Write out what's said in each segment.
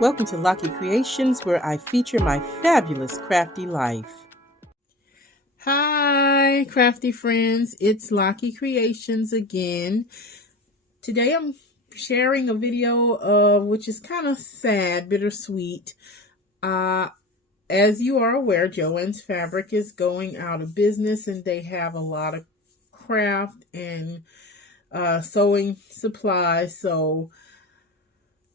Welcome to Lockie Creations, where I feature my fabulous crafty life. Hi, crafty friends. It's Lockie Creations again. Today I'm sharing a video which is kind of sad, bittersweet. As you are aware, JoAnn Fabric is going out of business, and they have a lot of craft and sewing supplies. So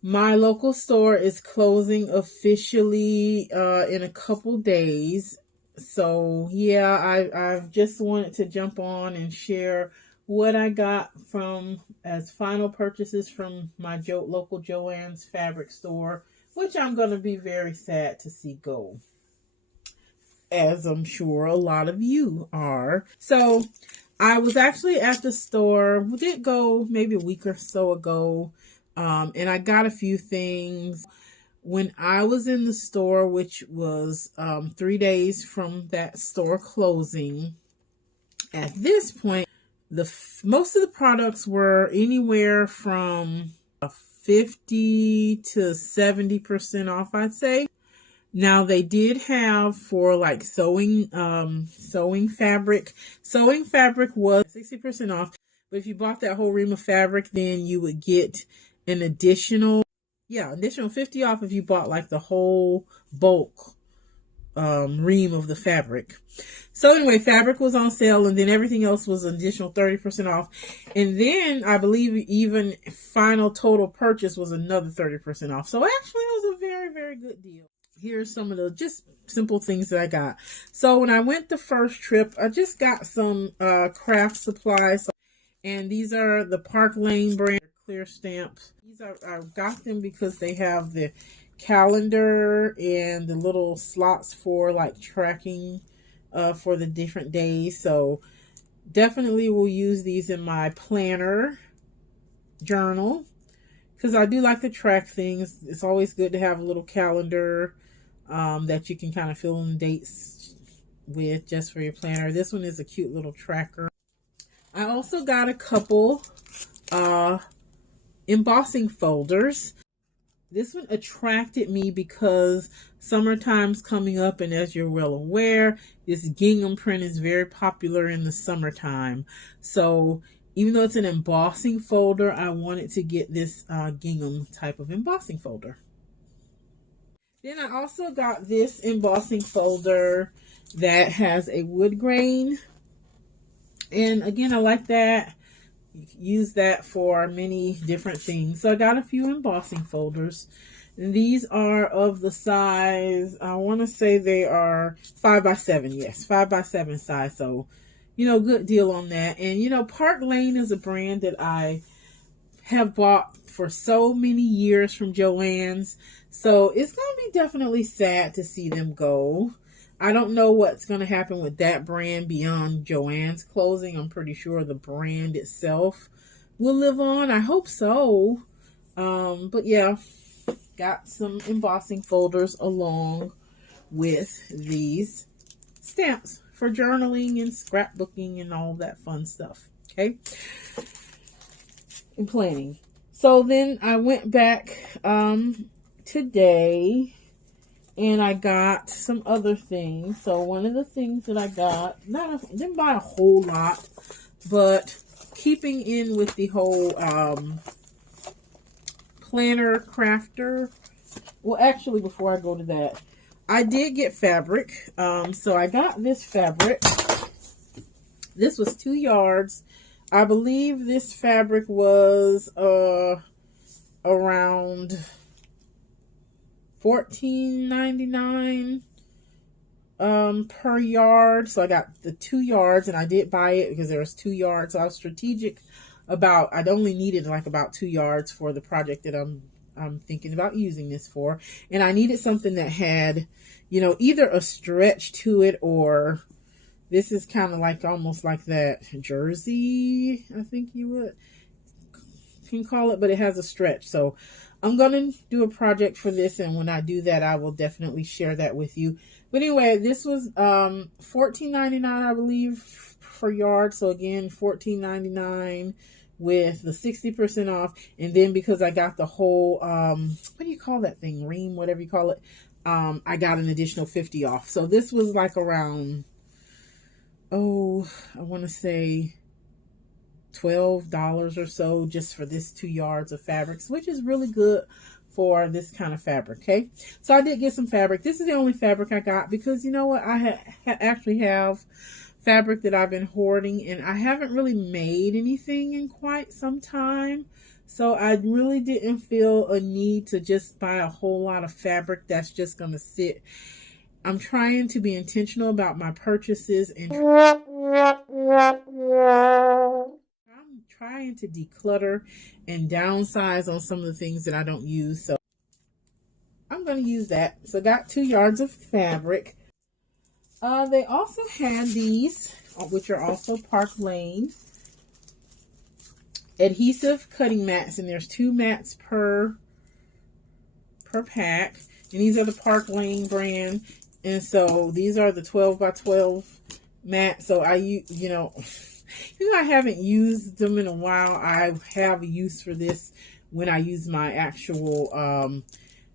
my local store is closing officially in a couple days. So yeah, I just wanted to jump on and share what I got from as final purchases from my local JoAnn's Fabric store, which I'm going to be very sad to see go, as I'm sure a lot of you are. So I was actually at the store, we did go maybe a week or so ago, and I got a few things. When I was in the store, which was 3 days from that store closing, at this point, most of the products were anywhere from 50 to 70% off, I'd say. Now they did have for like sewing fabric. Sewing fabric was 60% off, but if you bought that whole ream of fabric, then you would get an additional 50 off if you bought like the whole bulk ream of the fabric. So anyway, fabric was on sale, and then everything else was an additional 30% off. And then I believe even final total purchase was another 30% off. So actually it was a very, very good deal. Here's some of the just simple things that I got. So when I went the first trip, I just got some craft supplies. And these are the Park Lane brand clear stamps. I got them because they have the calendar and the little slots for like tracking for the different days. So definitely will use these in my planner journal, because I do like to track things. It's always good to have a little calendar that you can kind of fill in dates with just for your planner. This one is a cute little tracker. I also got a couple embossing folders. This one attracted me because summertime's coming up, and as you're well aware, this gingham print is very popular in the summertime. So even though it's an embossing folder, I wanted to get this gingham type of embossing folder. Then I also got this embossing folder that has a wood grain, and again, I like that. You can use that for many different things. So I got a few embossing folders. And these are of the size, I want to say they are 5x7. Yes, 5x7 size. So, good deal on that. And, Park Lane is a brand that I have bought for so many years from JoAnn's. So it's going to be definitely sad to see them go. I don't know what's going to happen with that brand beyond JoAnn's closing. I'm pretty sure the brand itself will live on. I hope so. But yeah, got some embossing folders along with these stamps for journaling and scrapbooking and all that fun stuff. Okay. And planning. So then I went back today, and I got some other things. So one of the things that I got, didn't buy a whole lot, but keeping in with the whole planner crafter. Well, actually, before I go to that, I did get fabric. So I got this fabric. This was 2 yards. I believe this fabric was around $14.99 per yard. So I got the 2 yards, and I did buy it because there was 2 yards. So I was strategic about, I'd only needed like about 2 yards for the project that I'm thinking about using this for. And I needed something that had, either a stretch to it, or this is kind of like almost like that jersey, I think you can call it, but it has a stretch. So I'm going to do a project for this, and when I do that, I will definitely share that with you. But anyway, this was $14.99, I believe, per yard. So again, $14.99 with the 60% off. And then because I got the whole, what do you call that thing? Ream, whatever you call it. I got an additional 50 off. So this was like around, I want to say $12 or so just for this 2 yards of fabrics, which is really good for this kind of fabric. Okay, so I did get some fabric. This is the only fabric I got because you know what, I actually have fabric that I've been hoarding, and I haven't really made anything in quite some time, so I really didn't feel a need to just buy a whole lot of fabric that's just gonna sit. I'm trying to be intentional about my purchases, and trying to declutter and downsize on some of the things that I don't use. So I'm going to use that. So I got 2 yards of fabric. They also had these, which are also Park Lane adhesive cutting mats, and there's 2 mats per pack. And these are the Park Lane brand. And so these are the 12 by 12 mats. So I haven't used them in a while. I have a use for this when I use my actual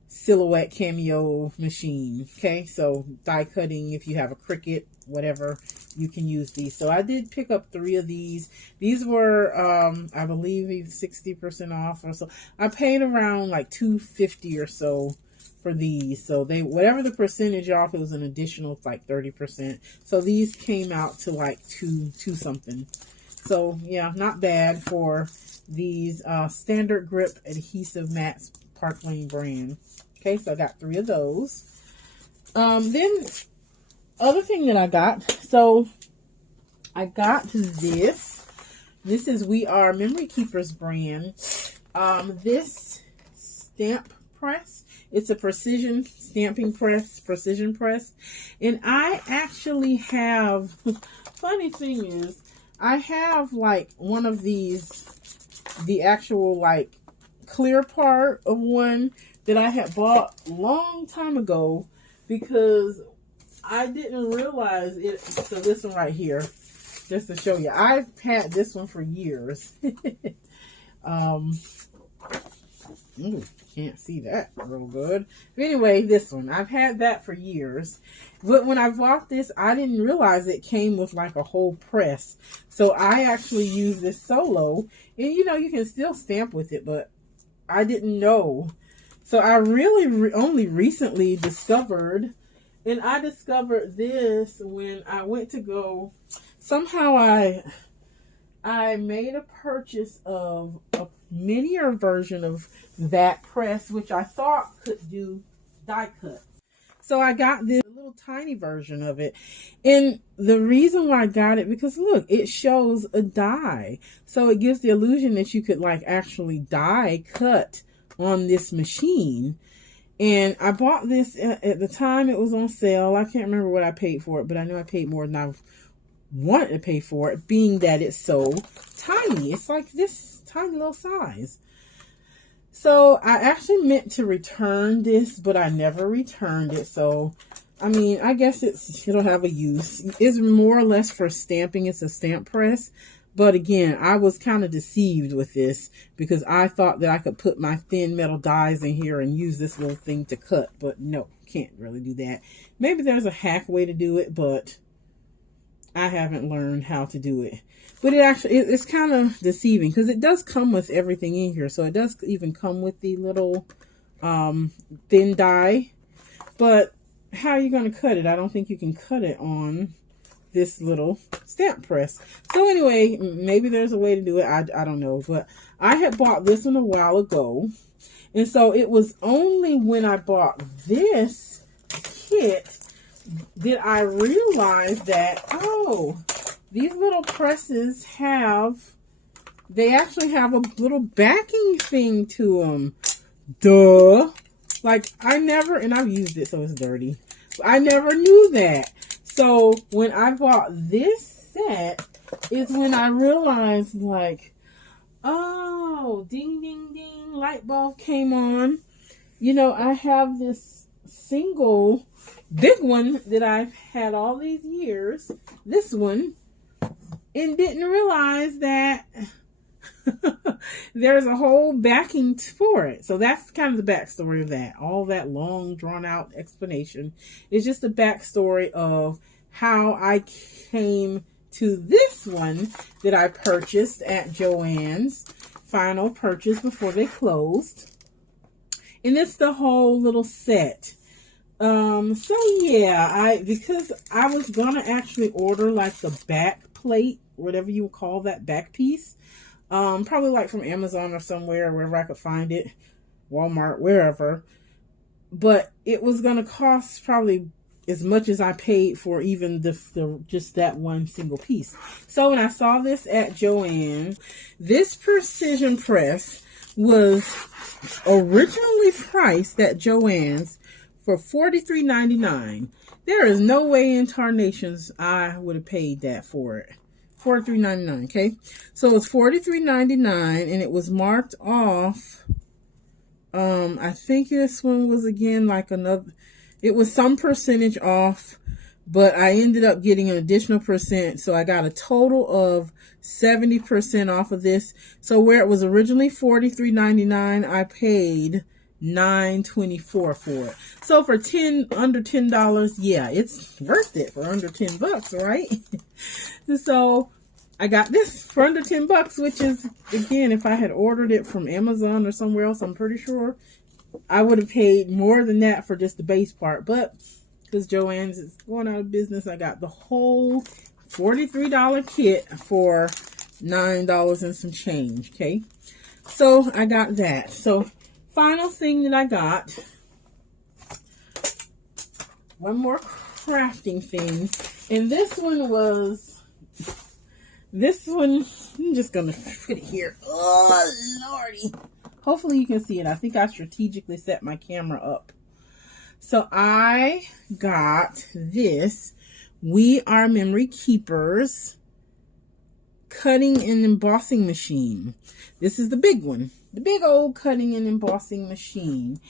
Silhouette Cameo machine. Okay, so die cutting, if you have a Cricut, whatever, you can use these. So I did pick up 3 of these. These were, I believe, 60% off or so. I paid around like $2.50 or so for these. So they, whatever the percentage off, it was an additional like 30%. So these came out to like two something. So yeah, not bad for these standard grip adhesive mats, Park Lane brand. Okay, so I got 3 of those. Then other thing that I got, so I got this. This is We R Memory Keepers brand. This stamp press. It's a precision stamping press, precision press. And I actually have, funny thing is, I have like one of these, the actual like clear part of one that I had bought a long time ago because I didn't realize it. So this one right here, just to show you, I've had this one for years. Ooh, can't see that real good. But anyway, this one, I've had that for years. But when I bought this, I didn't realize it came with like a whole press. So I actually use this solo. And you know, you can still stamp with it, but I didn't know. So I really only recently discovered, and I discovered this when I went to go, somehow I made a purchase of a miniature version of that press, which I thought could do die cut. So I got this little tiny version of it. And the reason why I got it, because look, it shows a die. So it gives the illusion that you could like actually die cut on this machine. And I bought this at the time it was on sale. I can't remember what I paid for it, but I know I paid more than I wanted to pay for it, being that it's so tiny. It's like this tiny little size. So I actually meant to return this, but I never returned it. So I mean, I guess it'll have a use. It's more or less for stamping. It's a stamp press. But again, I was kind of deceived with this because I thought that I could put my thin metal dies in here and use this little thing to cut. But no, can't really do that. Maybe there's a hack way to do it, but I haven't learned how to do it. But it's kind of deceiving because it does come with everything in here. So it does even come with the little thin die. But how are you going to cut it? I don't think you can cut it on this little stamp press. So anyway, maybe there's a way to do it. I don't know. But I had bought this one a while ago. And so it was only when I bought this kit that I realized that, oh, these little presses they actually have a little backing thing to them. Duh. Like, and I've used it, so it's dirty. I never knew that. So when I bought this set is when I realized, like, oh, ding, ding, ding, light bulb came on. You know, I have this single big one that I've had all these years, this one, and didn't realize that there's a whole backing for it. So that's kind of the backstory of that. All that long drawn out explanation is just the backstory of how I came to this one that I purchased at JoAnn's. Final purchase before they closed. And it's the whole little set. So yeah, because I was gonna actually order like the back plate, whatever you would call that back piece. Probably like from Amazon or somewhere, wherever I could find it, Walmart, wherever. But it was gonna cost probably as much as I paid for even just that one single piece. So when I saw this at JoAnn's, this precision press was originally priced at JoAnn's for $43.99. There is no way in tarnations I would have paid that for it. $43.99, okay? So it was $43.99 and it was marked off. I think this one was again like another, it was some percentage off, but I ended up getting an additional percent. So I got a total of 70% off of this. So where it was originally $43.99, I paid $9.24 for it. So for under $10, yeah, it's worth it for under $10, right? So I got this for under $10, which is, again, if I had ordered it from Amazon or somewhere else, I'm pretty sure I would have paid more than that for just the base part. But because JoAnn's is going out of business, I got the whole $43 kit for $9 and some change, okay? So I got that. So final thing that I got, one more crafting thing. And this one, I'm just going to put it here. Oh, Lordy. Hopefully you can see it. I think I strategically set my camera up. So I got this We R Memey Keepers cutting and embossing machine. This is the big one. The big old cutting and embossing machine.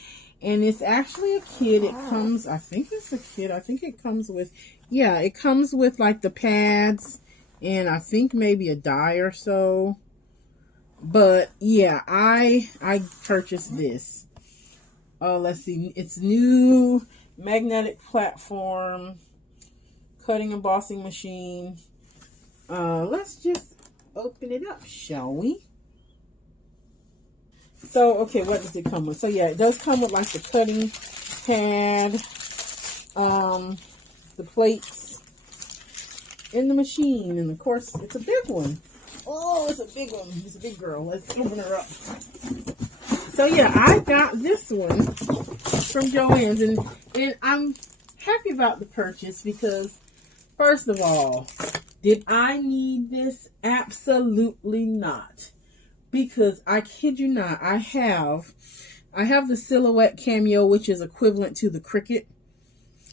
And it's actually a kit. It comes, I think it's a kit. I think it comes with, yeah, it comes with like the pads and I think maybe a die or so. But yeah, I purchased this. Let's see. It's new magnetic platform cutting and embossing machine. Let's just open it up, shall we? So, okay, what does it come with? So, yeah, it does come with, like, the cutting pad, the plates, and the machine. And, of course, it's a big one. Oh, it's a big one. It's a big girl. Let's open her up. So, yeah, I got this one from JoAnn's. And I'm happy about the purchase because, first of all, did I need this? Absolutely not. Because I kid you not, I have the Silhouette Cameo, which is equivalent to the Cricut.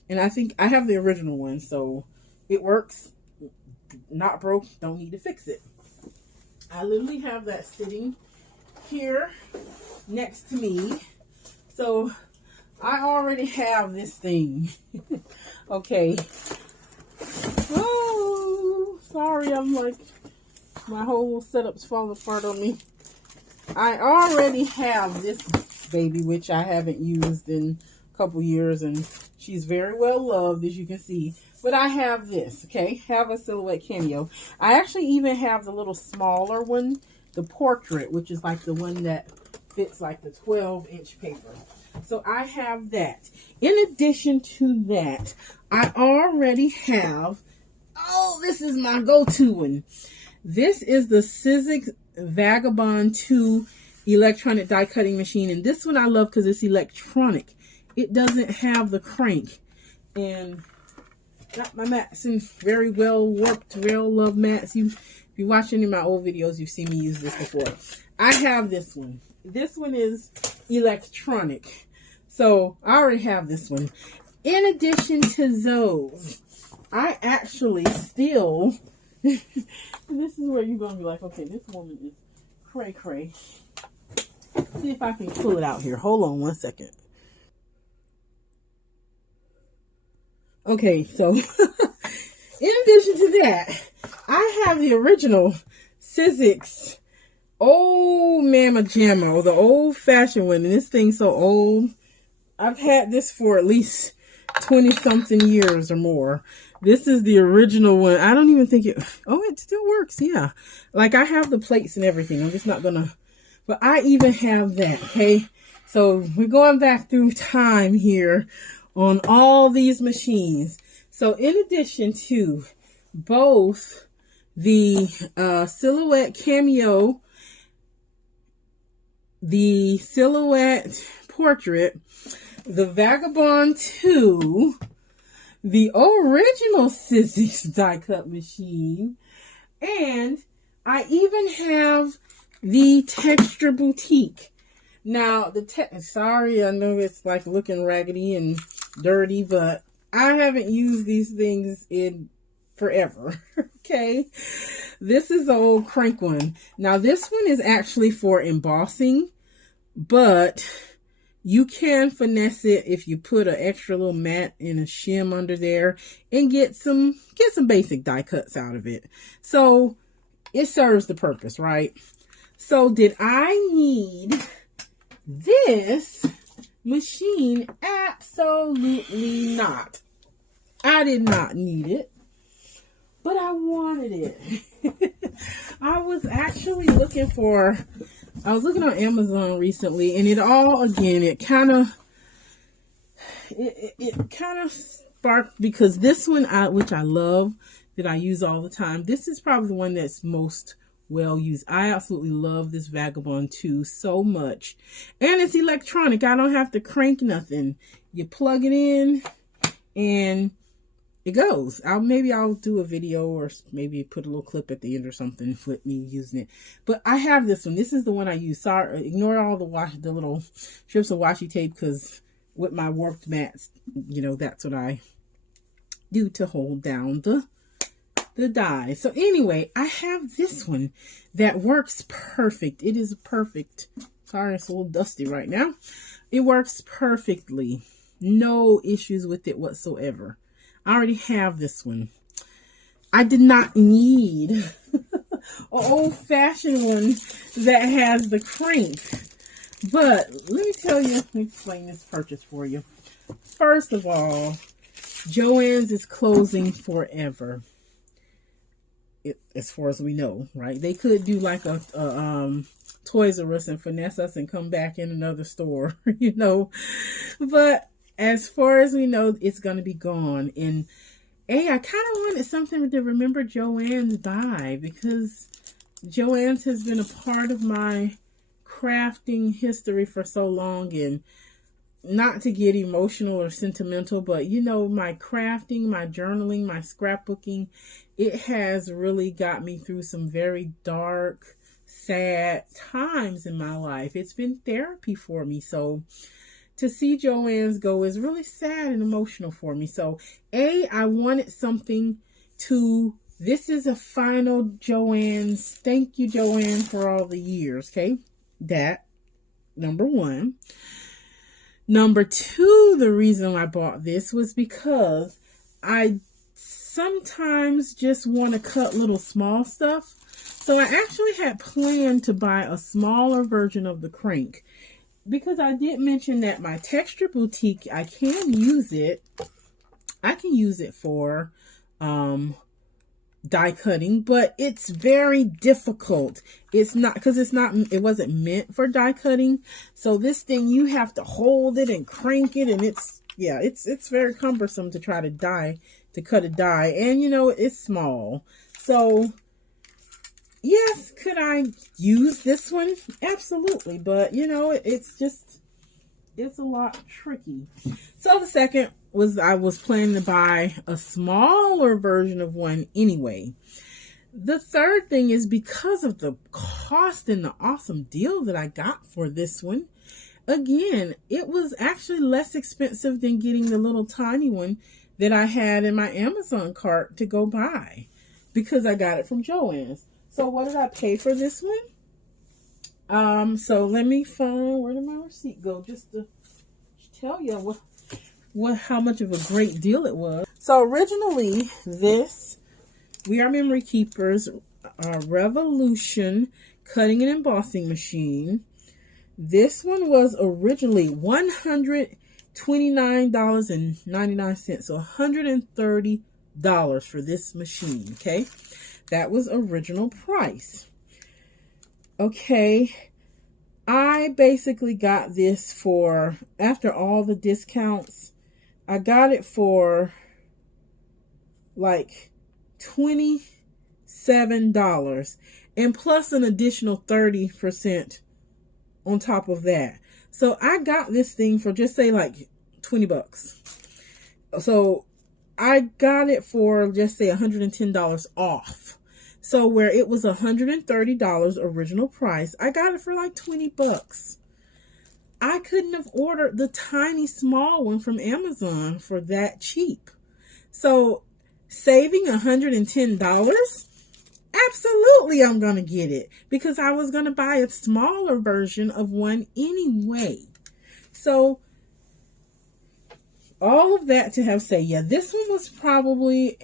And I think I have the original one, so it works. Not broke, don't need to fix it. I literally have that sitting here next to me. So I already have this thing. Okay. Oh, sorry, I'm like, my whole setup's falling apart on me. I already have this baby, which I haven't used in a couple years, and she's very well loved, as you can see. But I have this, okay? Have a Silhouette Cameo. I actually even have the little smaller one, the Portrait, which is like the one that fits like the 12-inch paper. So I have that. In addition to that, I already have, oh, this is my go-to one. This is the Sizzix Vagabond 2 electronic die cutting machine. And this one I love because it's electronic. It doesn't have the crank. And got my mats in very well warped, well loved mats. If you watch any of my old videos, you've seen me use this before. I have this one. This one is electronic. So I already have this one. In addition to those, I actually still, this is where you're going to be like, okay, this woman is cray cray. See if I can pull it out here. Hold on one second. Okay, so in addition to that, I have the original Sizzix old Mama Jamma, the old fashioned one. And this thing's so old. I've had this for at least 20 something years or more. This is the original one. I don't even think it, oh, it still works. Yeah. Like I have the plates and everything. I'm just not gonna, but I even have that. Okay. So we're going back through time here on all these machines. So in addition to both the Silhouette Cameo, the Silhouette Portrait, the Vagabond 2, the original Sizzix die cut machine, and I even have the Texture Boutique. Now, sorry, I know it's like looking raggedy and dirty, but I haven't used these things in forever. Okay. This is the old crank one. Now, this one is actually for embossing, but you can finesse it if you put an extra little mat and a shim under there and get some basic die cuts out of it. So it serves the purpose, right? So did I need this machine? Absolutely not. I did not need it, but I wanted it. I was actually looking on Amazon recently, and it kind of sparked, because this one, which I love, that I use all the time. This is probably the one that's most well used. I absolutely love this Vagabond 2 so much. And it's electronic. I don't have to crank nothing. You plug it in and it goes. Maybe I'll do a video or maybe put a little clip at the end or something with me using it. But I have this one. This is the one I use. Sorry, ignore all the little strips of washi tape, because with my warped mats, you know, that's what I do to hold down the die. So anyway, I have this one that works perfect. It is perfect. Sorry, it's a little dusty right now. It works perfectly. No issues with it whatsoever. I already have this one. I did not need an old-fashioned one that has the crank. But let me explain this purchase for you. First of all, JoAnn's is closing forever. As far as we know, right? They could do like a Toys R Us and finesse us and come back in another store, you know. But as far as we know, it's going to be gone. And I kind of wanted something to remember JoAnn's by, because JoAnn's has been a part of my crafting history for so long. And not to get emotional or sentimental, but you know, my crafting, my journaling, my scrapbooking, it has really got me through some very dark, sad times in my life. It's been therapy for me. So to see JoAnn's go is really sad and emotional for me. So I wanted something this is a final JoAnn's. Thank you, JoAnn, for all the years. Okay. That, number one. Number two, the reason I bought this was because I sometimes just want to cut little small stuff. So I actually had planned to buy a smaller version of the crank, because I did mention that my Texture Boutique, I can use it. I can use it for die cutting, but it's very difficult. It's not, because it wasn't meant for die cutting. So this thing, you have to hold it and crank it, and it's very cumbersome to try to cut a die, and you know, it's small. So yes, could I use this one? Absolutely. But you know, it's a lot tricky. So the second was, I was planning to buy a smaller version of one anyway. The third thing is because of the cost and the awesome deal that I got for this one. Again, it was actually less expensive than getting the little tiny one that I had in my Amazon cart to go buy, because I got it from JoAnn's. So what did I pay for this one? So let me find, where did my receipt go? Just to tell you how much of a great deal it was. So originally, this We R Memory Keepers Revolution cutting and embossing machine. This one was originally $129.99, so $130 for this machine, okay? That was original price. Okay, I basically got this for, after all the discounts, I got it for like $27 and plus an additional 30% on top of that. So I got this thing for just say like 20 bucks. So I got it for just say $110 off. So where it was $130 original price, I got it for like 20 bucks. I couldn't have ordered the tiny small one from Amazon for that cheap. So saving $110, absolutely I'm going to get it because I was going to buy a smaller version of one anyway. So all of that to have said, yeah, this one was probably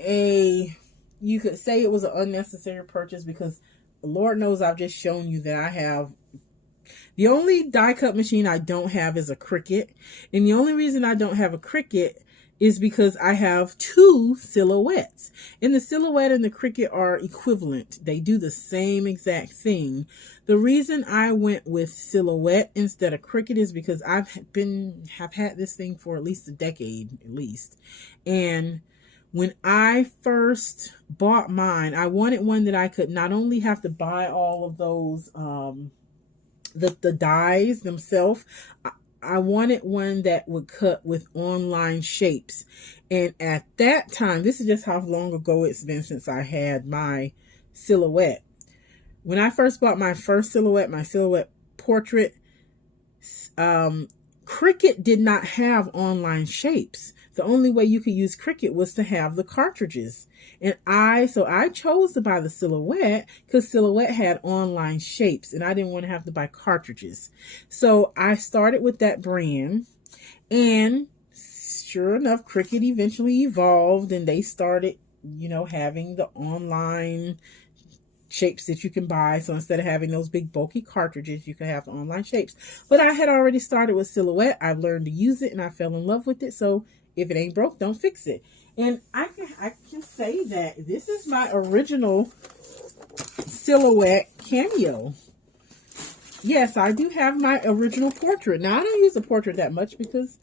you could say it was an unnecessary purchase because Lord knows I've just shown you that I have. The only die cut machine I don't have is a Cricut. And the only reason I don't have a Cricut is because I have two silhouettes. And the silhouette and the Cricut are equivalent. They do the same exact thing. The reason I went with silhouette instead of Cricut is because I've had this thing for at least a decade, at least. And when I first bought mine, I wanted one that I could not only have to buy all of those, the dies themselves, I wanted one that would cut with online shapes. And at that time, this is just how long ago it's been since I had my silhouette. When I first bought my first silhouette, my silhouette portrait, Cricut did not have online shapes. The only way you could use Cricut was to have the cartridges. And so I chose to buy the silhouette because silhouette had online shapes and I didn't want to have to buy cartridges. So I started with that brand, and sure enough, Cricut eventually evolved and they started, having the online shapes that you can buy. So instead of having those big bulky cartridges, you can have the online shapes. But I had already started with silhouette. I've learned to use it and I fell in love with it. So if it ain't broke, don't fix it. And I can say that this is my original silhouette Cameo. Yes, I do have my original portrait. Now, I don't use the portrait that much because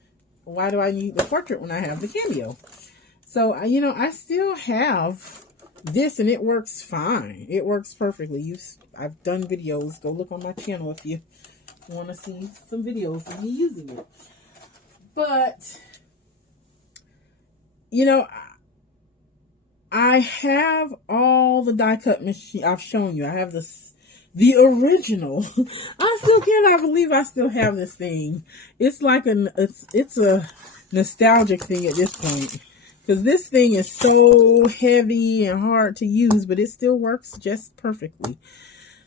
why do I need the portrait when I have the Cameo? So, I still have this and it works fine. It works perfectly. I've done videos. Go look on my channel if you want to see some videos of me using it. But I have all the die cut machine I've shown you. I have the original. I still cannot believe I still have this thing. It's like it's a nostalgic thing at this point because this thing is so heavy and hard to use, but it still works just perfectly.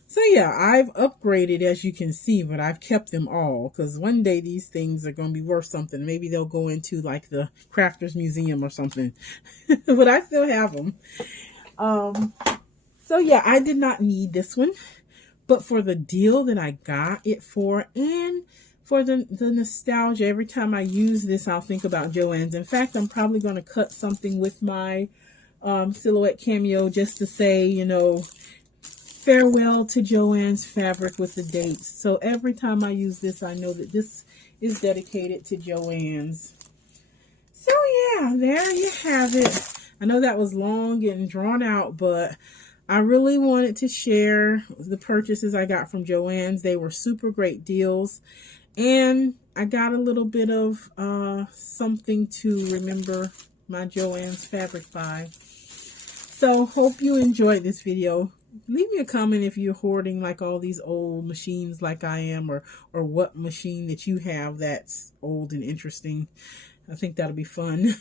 So yeah, I've upgraded, as you can see, but I've kept them all because one day these things are going to be worth something. Maybe they'll go into like the Crafters Museum or something, but I still have them. So yeah, I did not need this one, but for the deal that I got it for and for the nostalgia, every time I use this, I'll think about JoAnn's. In fact, I'm probably going to cut something with my silhouette Cameo just to say, farewell to JoAnn's Fabric with the dates. So every time I use this, I know that this is dedicated to JoAnn's. So yeah, there you have it. I know that was long and drawn out, but I really wanted to share the purchases I got from JoAnn's. They were super great deals. And I got a little bit of something to remember my JoAnn's Fabric by. So hope you enjoyed this video. Leave me a comment if you're hoarding like all these old machines like I am, or what machine that you have that's old and interesting. I think that'll be fun.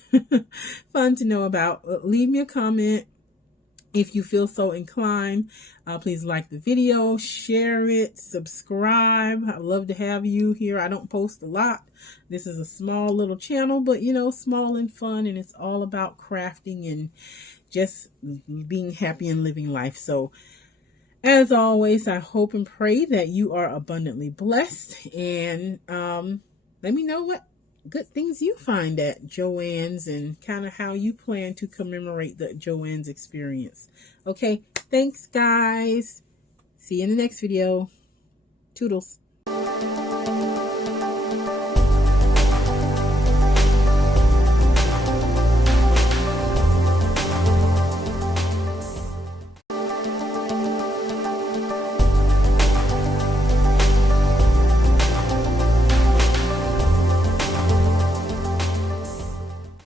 Fun to know about. Leave me a comment if you feel so inclined. Please like the video, share it, subscribe. I'd love to have you here. I don't post a lot. This is a small little channel, but small and fun, and it's all about crafting and just being happy and living life. So As always, I hope and pray that you are abundantly blessed. And let me know what good things you find at JoAnn's and kind of how you plan to commemorate the JoAnn's experience. Okay, thanks guys. See you in the next video. Toodles.